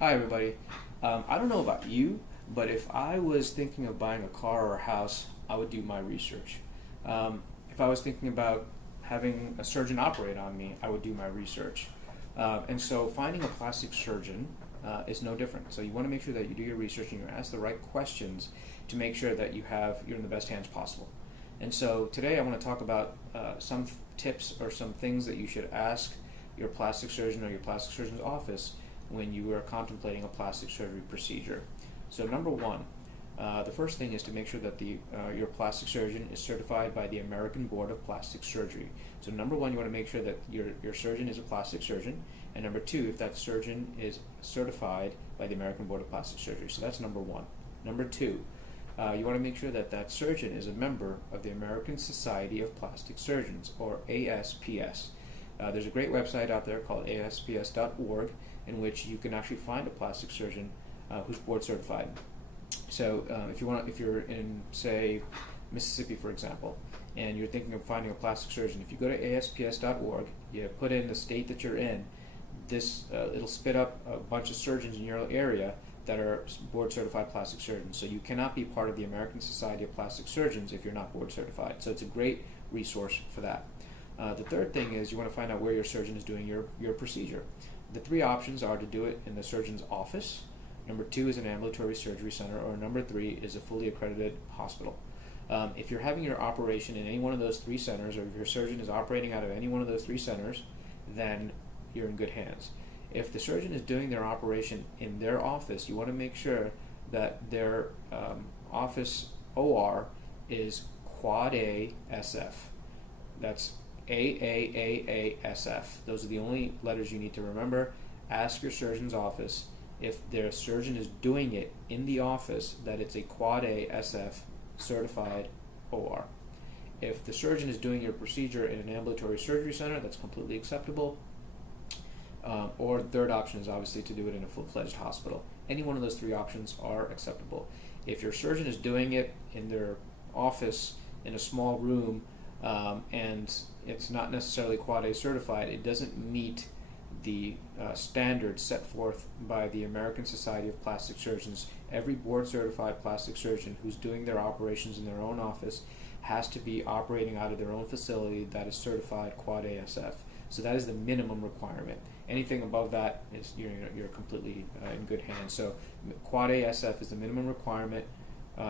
Hi, everybody. I don't know about you, but if I was thinking of buying a car or a house, I would do my research. If I was thinking about having a surgeon operate on me, I would do my research. And so finding a plastic surgeon is no different. So you want to make sure that you do your research and you ask the right questions to make sure that you're in the best hands possible. And so today I want to talk about some tips or some things that you should ask your plastic surgeon or your plastic surgeon's office when you are contemplating a plastic surgery procedure. So number one, the first thing is to make sure that your plastic surgeon is certified by the American Board of Plastic Surgery. So number one, you want to make sure that your surgeon is a plastic surgeon, and number two, if that surgeon is certified by the American Board of Plastic Surgery. So that's number one. Number two, you want to make sure that that surgeon is a member of the American Society of Plastic Surgeons, or ASPS. There's a great website out there called asps.org in which you can actually find a plastic surgeon who's board certified. So if you're in, say, Mississippi, for example, and you're thinking of finding a plastic surgeon, if you go to asps.org, you put in the state that you're in, it'll spit up a bunch of surgeons in your area that are board certified plastic surgeons. So you cannot be part of the American Society of Plastic Surgeons if you're not board certified. So it's a great resource for that. The third thing is you want to find out where your surgeon is doing your procedure. The three options are to do it in the surgeon's office, number two is an ambulatory surgery center, or number three is a fully accredited hospital. If you're having your operation in any one of those three centers, or if your surgeon is operating out of any one of those three centers, then you're in good hands. If the surgeon is doing their operation in their office, you want to make sure that their office OR is Quad A SF. That's AAAASF. Those are the only letters you need to remember. Ask your surgeon's office if their surgeon is doing it in the office that it's a Quad A SF certified OR. If the surgeon is doing your procedure in an ambulatory surgery center, that's completely acceptable. Or the third option is obviously to do it in a full-fledged hospital. Any one of those three options are acceptable. If your surgeon is doing it in their office in a small room and it's not necessarily Quad A certified, it doesn't meet the standards set forth by the American Society of Plastic Surgeons. Every board certified plastic surgeon who's doing their operations in their own office has to be operating out of their own facility that is certified Quad ASF. So that is the minimum requirement. Anything above that is you're completely in good hands. So Quad ASF is the minimum requirement.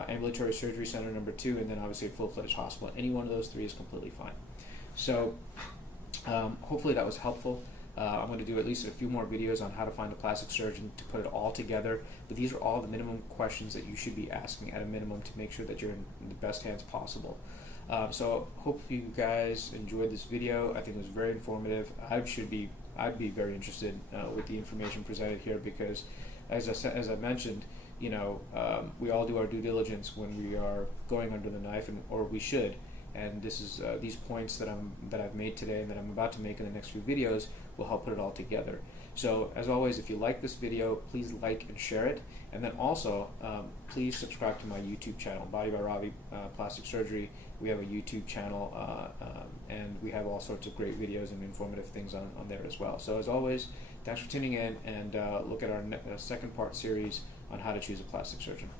Ambulatory surgery center number two, and then obviously a full-fledged hospital. Any one of those three is completely fine. So hopefully that was helpful. I'm going to do at least a few more videos on how to find a plastic surgeon to put it all together. But these are all the minimum questions that you should be asking at a minimum to make sure that you're in the best hands possible. So hope you guys enjoyed this video. I think it was very informative. I'd be very interested with the information presented here because, as I mentioned, we all do our due diligence when we are going under the knife, or we should. And this is these points that I've made today and that I'm about to make in the next few videos will help put it all together. So as always, if you like this video, please like and share it, and then also please subscribe to my YouTube channel, Body by Ravi Plastic Surgery. We have a YouTube channel and we have all sorts of great videos and informative things on there as well. So as always, thanks for tuning in, and look at our second part series on how to choose a plastic surgeon.